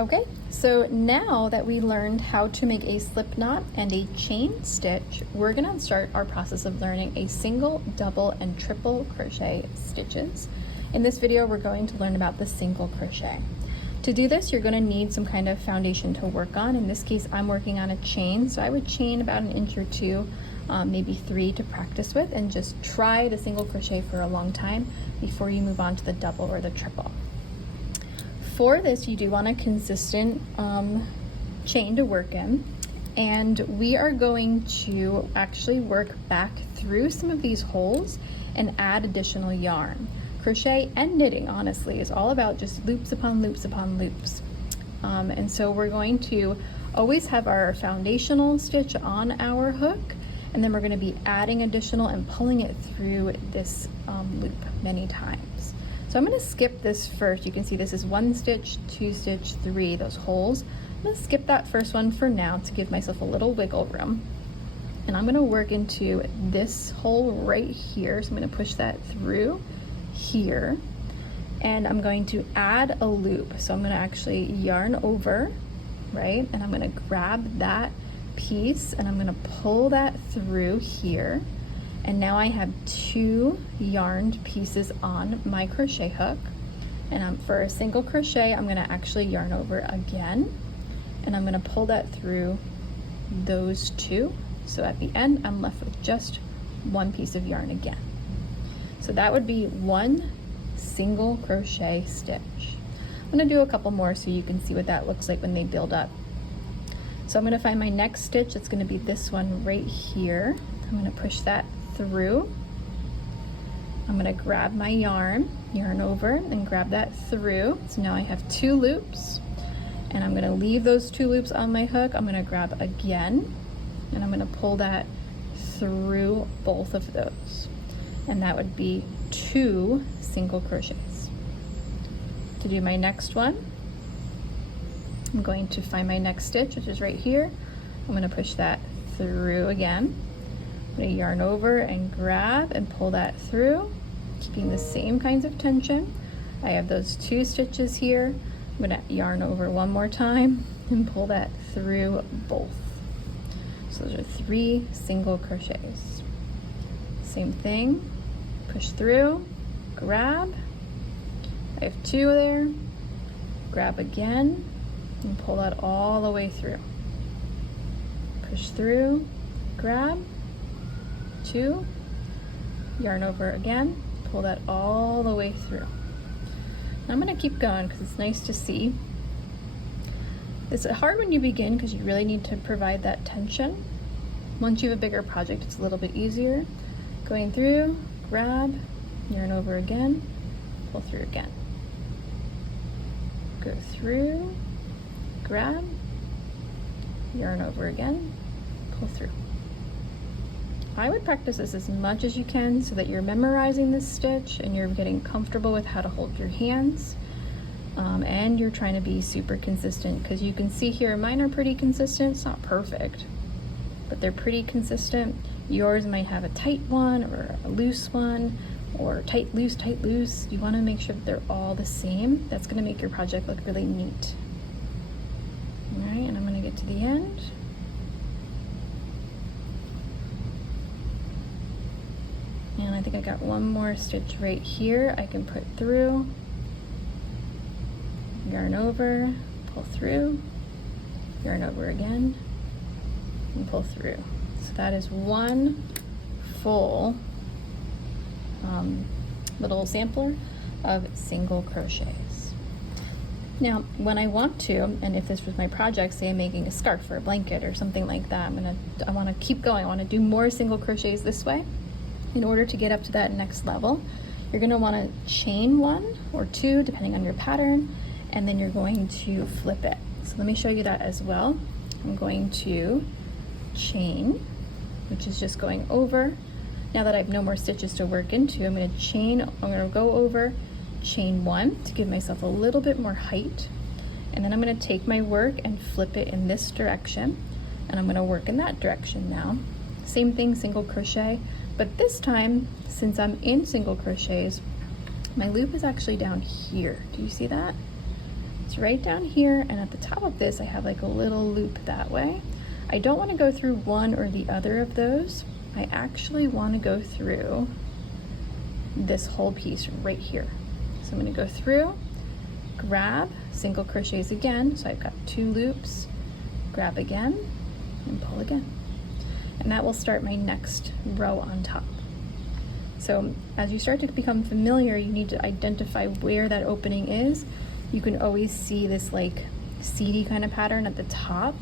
Okay, so now that we learned how to make a slip knot and a chain stitch, we're gonna start our process of learning a single, double, and triple crochet stitches. In this video, we're going to learn about the single crochet. To do this, you're gonna need some kind of foundation to work on. In this case, I'm working on a chain, so I would chain about an inch or two, maybe 3 to practice with, and just try the single crochet for a long time before you move on to the double or the triple. For this, you do want a consistent chain to work in, and we are going to actually work back through some of these holes and add additional yarn. Crochet and knitting, honestly, is all about just loops upon loops upon loops. And so we're going to always have our foundational stitch on our hook, and then we're going to be adding additional and pulling it through this loop many times. So I'm going to skip this first. You can see this is 1 stitch, 2 stitch, 3, those holes. I'm going to skip that first one for now to give myself a little wiggle room. And I'm going to work into this hole right here. So I'm going to push that through here. And I'm going to add a loop. So I'm going to actually yarn over, right? And I'm going to grab that piece and I'm going to pull that through here. And now I have 2 yarned pieces on my crochet hook. And for a single crochet, I'm gonna actually yarn over again. And I'm gonna pull that through those 2. So at the end, I'm left with just 1 piece of yarn again. So that would be 1 single crochet stitch. I'm gonna do a couple more so you can see what that looks like when they build up. So I'm gonna find my next stitch. It's gonna be this one right here. I'm gonna push that through. I'm going to grab my yarn over and grab that through. So now I have 2 loops, and I'm going to leave those 2 loops on my hook. I'm going to grab again, and I'm going to pull that through both of those, and that would be 2 single crochets. To do my next one, I'm going to find my next stitch, which is right here. I'm going to push that through again. I'm going to yarn over and grab and pull that through, keeping the same kinds of tension. I have those 2 stitches here. I'm going to yarn over one more time and pull that through both. So those are 3 single crochets. Same thing, push through, grab. I have 2 there, grab again and pull that all the way through. Push through, grab, 2, yarn over again, pull that all the way through. And I'm going to keep going because it's nice to see. It's hard when you begin because you really need to provide that tension. Once you have a bigger project, it's a little bit easier. Going through, grab, yarn over again, pull through again. Go through, grab, yarn over again, pull through. I would practice this as much as you can so that you're memorizing this stitch and you're getting comfortable with how to hold your hands, and you're trying to be super consistent, because you can see here mine are pretty consistent. It's not perfect, but they're pretty consistent. Yours might have a tight one or a loose one, or tight, loose, tight, loose. You want to make sure that they're all the same. That's going to make your project look really neat. All right, and I'm going to get to the end. And I think I got one more stitch right here I can put through, yarn over, pull through, yarn over again, and pull through. So that is 1 full little sampler of single crochets. Now, when I want to, and if this was my project, say I'm making a scarf or a blanket or something like that, I want to keep going. I want to do more single crochets this way. In order to get up to that next level, you're going to want to chain 1 or 2 depending on your pattern, and then you're going to flip it. So let me show you that as well. I'm going to chain, which is just going over. Now that I have no more stitches to work into, I'm going to chain. I'm going to go over, chain 1 to give myself a little bit more height, and then I'm going to take my work and flip it in this direction, and I'm going to work in that direction now. Same thing, single crochet. But this time, since I'm in single crochets, my loop is actually down here. Do you see that? It's right down here, and at the top of this I have like a little loop that way. I don't want to go through one or the other of those. I actually want to go through this whole piece right here. So I'm going to go through, grab, single crochets again, so I've got 2 loops, grab again, and pull again. And that will start my next row on top. So as you start to become familiar, you need to identify where that opening is. You can always see this like seedy kind of pattern at the top.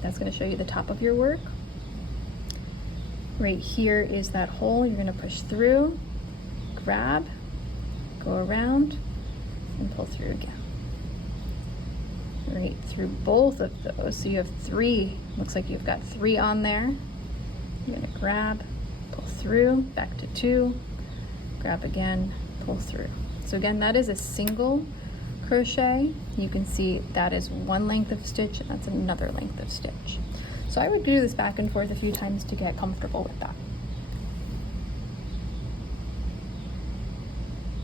That's going to show you the top of your work. Right here is that hole. You're going to push through, grab, go around, and pull through again. Right through both of those. So you have 3, looks like you've got 3 on there. You're going to grab, pull through, back to 2, grab again, pull through. So again, that is a single crochet. You can see that is 1 length of stitch, and that's another length of stitch. So I would do this back and forth a few times to get comfortable with that.